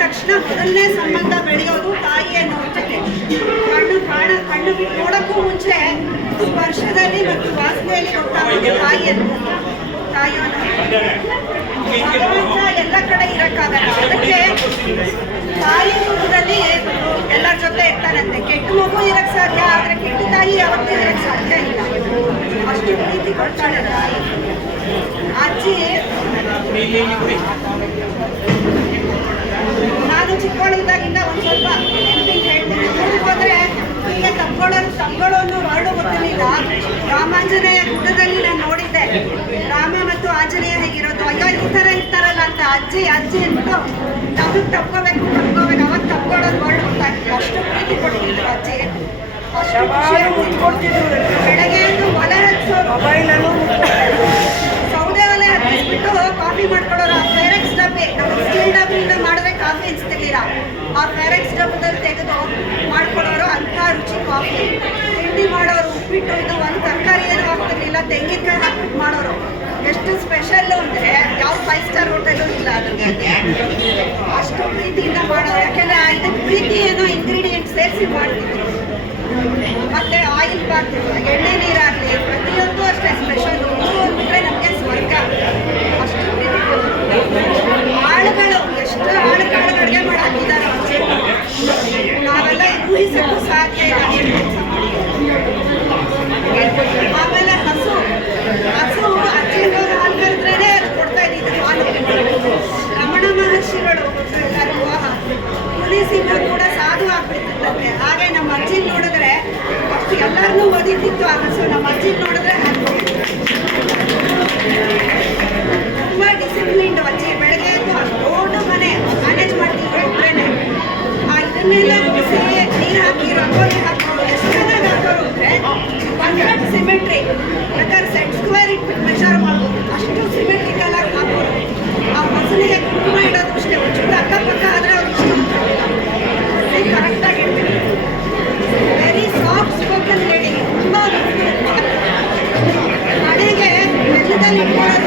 ತಕ್ಷಣ ಮೊದಲನೇ ಸಂಬಂಧ ಬೆಳೆಯೋದು ತಾಯಿಯ ನೋಟಕ್ಕೆ ಕಣ್ಣು ಕಾಣ, ಕಣ್ಣು ನೋಡಕ್ಕೂ ಮುಂಚೆ ಸ್ಪರ್ಶದಲ್ಲಿ ಮತ್ತು ವಾಸನೆಯಲ್ಲಿ ಗೊತ್ತಾಗೋದು ತಾಯಿ ಅಂತ. ತಾಯಿ ಎಲ್ಲ ಕಡೆ ಇರಕ್ಕಾಗಲ್ಲ. ಅದಕ್ಕೆ ತಾಯಿ ರೂಪದಲ್ಲಿ ಎಲ್ಲರ ಜೊತೆ ಇರ್ತಾರಂತೆ ಕೆಟ್ಟ ಮಗು ಇರಕ್ ಸಾಧ್ಯ, ಆದ್ರೆ ಕೆಟ್ಟ ತಾಯಿ ಯಾವತ್ತೂ ಇರಕ್ ಸಾಧ್ಯ ಇಲ್ಲ. ಅಷ್ಟು ಪ್ರೀತಿ ಕೊಡ್ತಾಳೆ ತಾಯಿ. ಅಜ್ಜಿ ರಾಮಾಂಜನೇಯ ಗುಡದಲ್ಲಿ ನಾನು ನೋಡಿದ್ದೆ. ರಾಮ ಮತ್ತು ಆಂಜನೇಯ ಹೇಗಿರೋದು ಅಯ್ಯೋ ಈ ಥರ ಇರ್ತಾರಲ್ಲ ಅಂತ ಅಜ್ಜಿ ಅಜ್ಜಿ ಅಂದ್ಬಿಟ್ಟು ನಮಗೆ ತಪ್ಕೋಬೇಕು ತಪ್ಕೋಬೇಕು ಅವಾಗ ತಪ್ಕೊಳ್ಳೋದು ಗೊತ್ತಾಗ್ತಿಲ್ಲ ಅಷ್ಟು ಪ್ರೀತಿ ಕೊಡ್ತಿದ್ರು ಅಜ್ಜಿ ಅಷ್ಟು ತೆಂಗಿನಕಾಯಿ ಹಾಕ್ಬಿಟ್ಟು ಮಾಡೋರು. ಎಷ್ಟು ಸ್ಪೆಷಲ್ಲು ಅಂದರೆ ಯಾವ ಫೈವ್ ಸ್ಟಾರ್ ಹೋಟೆಲು ಇಲ್ಲ ಅದ್ರಿಗೆ ಅಷ್ಟು ಪ್ರೀತಿಯಿಂದ ಮಾಡೋರು. ಯಾಕೆಂದರೆ ಇದಕ್ಕೆ ಪ್ರೀತಿ ಏನೋ ಇಂಗ್ರೀಡಿಯೆಂಟ್ ಸೇರಿಸಿ ಮಾಡ್ತಿದ್ರು. ಮತ್ತೆ ಆಯಿಲ್ ಬಾಕ್ತಿದ್ರು ಎಣ್ಣೆ ನೀರಾಗಲಿ, ಪ್ರತಿಯೊಂದು ಅಷ್ಟೇ ಸ್ಪೆಷಲ್ ಬಿಟ್ಟರೆ ನಮಗೆ ಸ್ವರ್ಗ. ಅಷ್ಟು ಪ್ರೀತಿ ಆಳುಗಳು, ಎಷ್ಟು ಆಳುಗಳು ಅಡುಗೆ ಮಾಡಿ ಹಾಕಿದ್ದಾರೆ. ನಾವೆಲ್ಲ ಊಹಿಸಕ್ಕೂ ಸಾಧ್ಯ ಇಲ್ಲ. ಹಾಗೆ ನಮ್ಮ ಅಜ್ಜಿ ನೋಡಿದ್ರೆ ಅಷ್ಟು ಎಲ್ಲರನ್ನೂ ಒದಗಿತ್ತು ಆದ್ರೆ ನಮ್ಮ ಅಜ್ಜಿ ನೋಡಿದ್ರೆ Obrigada.